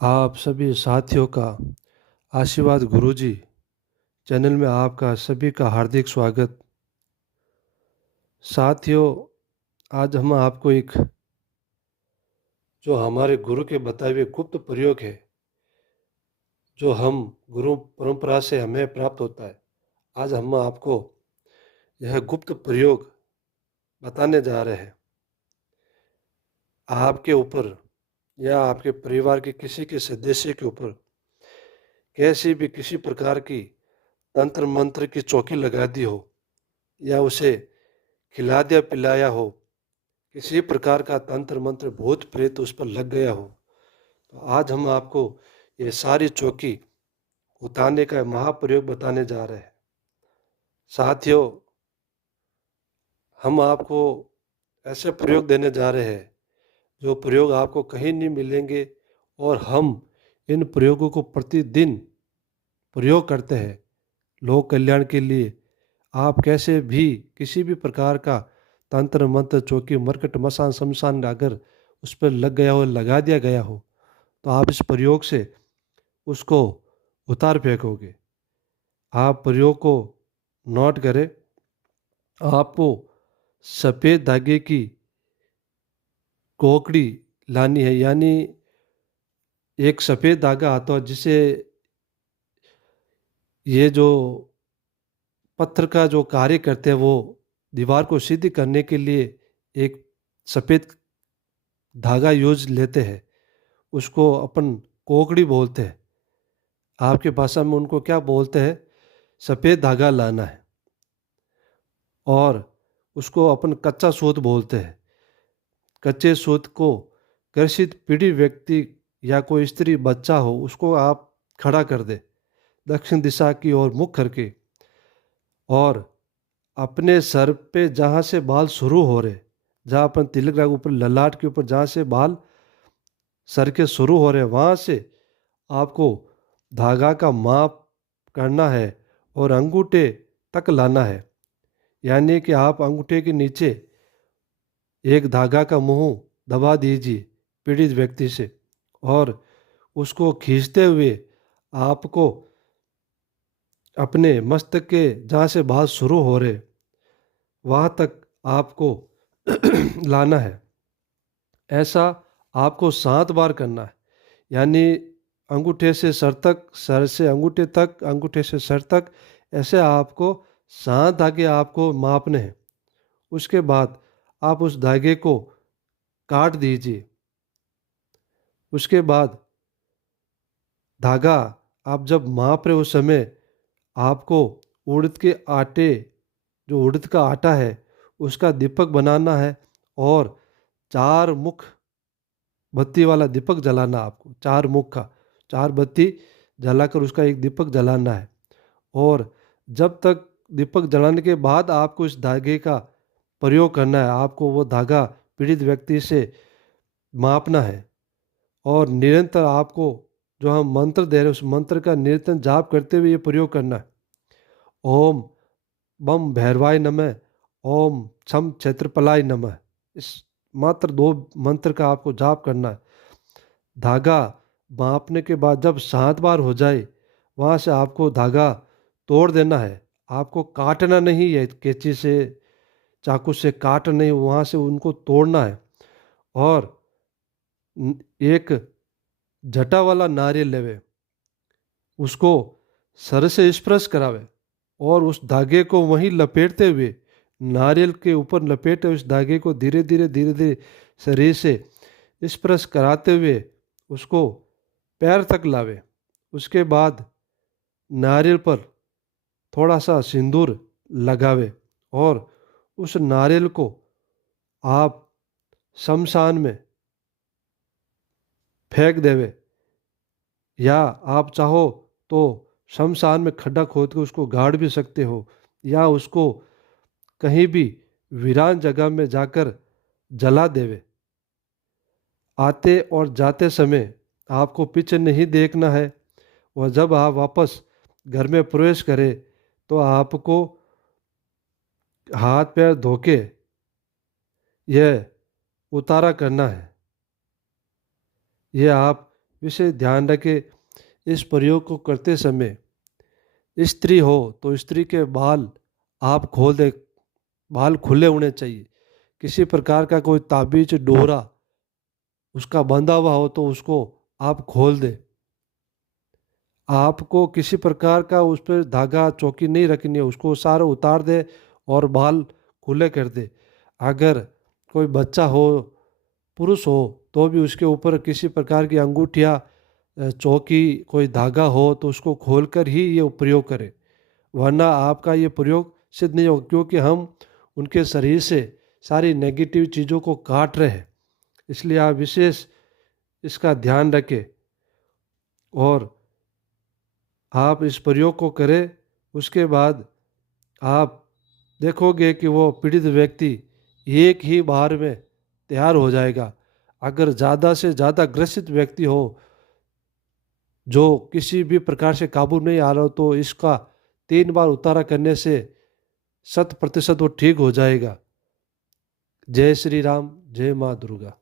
आप सभी साथियों का आशीर्वाद गुरुजी चैनल में आपका सभी का हार्दिक स्वागत। साथियों, आज हम आपको एक जो हमारे गुरु के बताए हुए गुप्त प्रयोग है, जो हम गुरु परंपरा से हमें प्राप्त होता है। आज हम आपको यह गुप्त प्रयोग बताने जा रहे हैं। आपके ऊपर या आपके परिवार के किसी के सदस्य के ऊपर कैसी भी किसी प्रकार की तंत्र मंत्र की चौकी लगा दी हो, या उसे खिला दिया पिलाया हो, किसी प्रकार का तंत्र मंत्र भूत प्रेत उस पर लग गया हो, तो आज हम आपको ये सारी चौकी उतारने का महाप्रयोग बताने जा रहे हैं। साथियों, हम आपको ऐसे प्रयोग देने जा रहे हैं जो प्रयोग आपको कहीं नहीं मिलेंगे, और हम इन प्रयोगों को प्रतिदिन प्रयोग करते हैं लोक कल्याण के लिए। आप कैसे भी किसी भी प्रकार का तंत्र मंत्र चौकी मरकट मसान शमशान अगर उस पर लग गया हो, लगा दिया गया हो, तो आप इस प्रयोग से उसको उतार फेंकोगे। आप प्रयोग को नोट करें। आपको सफ़ेद धागे की कोकड़ी लानी है, यानी एक सफ़ेद धागा आता है जिसे ये जो पत्थर का जो कार्य करते हैं वो दीवार को सीधी करने के लिए एक सफ़ेद धागा यूज लेते हैं। उसको अपन कोकड़ी बोलते हैं। आपके भाषा में उनको क्या बोलते हैं? सफ़ेद धागा लाना है। और उसको अपन कच्चा सूत बोलते हैं। कच्चे सूत को ग्रसित पीढ़ी व्यक्ति या कोई स्त्री बच्चा हो उसको आप खड़ा कर दे दक्षिण दिशा की ओर मुख करके, और अपने सर पे जहाँ से बाल शुरू हो रहे, जहाँ अपन तिलक राग ऊपर ललाट के ऊपर जहाँ से बाल सर के शुरू हो रहे, वहाँ से आपको धागा का माप करना है और अंगूठे तक लाना है। यानी कि आप अंगूठे के नीचे एक धागा का मुंह दबा दीजिए पीड़ित व्यक्ति से, और उसको खींचते हुए आपको अपने मस्तक के जहाँ से बाल शुरू हो रहे वहाँ तक आपको लाना है। ऐसा आपको 7 बार करना है। यानी अंगूठे से सर तक, सर से अंगूठे तक, अंगूठे से सर तक, ऐसे आपको 7 धागे आपको मापने हैं। उसके बाद आप उस धागे को काट दीजिए। उसके बाद धागा आप जब माप रहे उस समय आपको उड़द के आटे, जो उड़द का आटा है उसका दीपक बनाना है, और 4 मुख बत्ती वाला दीपक जलाना। आपको 4 मुख का 4 बत्ती जलाकर उसका एक दीपक जलाना है। और जब तक दीपक जलाने के बाद आपको इस धागे का प्रयोग करना है। आपको वो धागा पीड़ित व्यक्ति से मापना है, और निरंतर आपको जो हम मंत्र दे रहे हैं उस मंत्र का निरंतर जाप करते हुए ये प्रयोग करना है। ओम बम भैरवाय नमः, ओम छम क्षेत्रपलाय नमः। इस मात्र 2 मंत्र का आपको जाप करना है। धागा बांपने के बाद जब 7 बार हो जाए, वहाँ से आपको धागा तोड़ देना है। आपको काटना नहीं है, कैंची से चाकू से काट नहीं, वहाँ से उनको तोड़ना है। और एक जटा वाला नारियल लेवे, उसको सर से स्पर्श करावे, और उस धागे को वहीं लपेटते हुए, नारियल के ऊपर लपेटे उस धागे को धीरे धीरे धीरे धीरे शरीर से स्पर्श कराते हुए उसको पैर तक लावे। उसके बाद नारियल पर थोड़ा सा सिंदूर लगावे, और उस नारियल को आप शमशान में फेंक देवे, या आप चाहो तो शमशान में खड्डा खोद के उसको गाड़ भी सकते हो, या उसको कहीं भी वीरान जगह में जाकर जला देवे। आते और जाते समय आपको पीछे नहीं देखना है, और जब आप वापस घर में प्रवेश करें तो आपको हाथ पैर धो के यह उतारा करना है। यह आप विशेष ध्यान रखें। इस प्रयोग को करते समय स्त्री हो तो स्त्री के बाल आप खोल दे, बाल खुले होने चाहिए। किसी प्रकार का कोई ताबीज डोरा उसका बंधा हुआ हो तो उसको आप खोल दें। आपको किसी प्रकार का उस पर धागा चौकी नहीं रखनी है, उसको सारा उतार दे और बाल खुले कर दे। अगर कोई बच्चा हो, पुरुष हो, तो भी उसके ऊपर किसी प्रकार की अंगूठिया चौकी कोई धागा हो तो उसको खोलकर ही ये प्रयोग करें, वरना आपका ये प्रयोग सिद्ध नहीं होगा, क्योंकि हम उनके शरीर से सारी नेगेटिव चीज़ों को काट रहे हैं। इसलिए आप विशेष इसका ध्यान रखें और आप इस प्रयोग को करें। उसके बाद आप देखोगे कि वो पीड़ित व्यक्ति एक ही बार में तैयार हो जाएगा। अगर ज़्यादा से ज़्यादा ग्रसित व्यक्ति हो जो किसी भी प्रकार से काबू नहीं आ रहा हो तो इसका 3 बार उतारा करने से 100% वो ठीक हो जाएगा। जय श्री राम, जय माँ दुर्गा।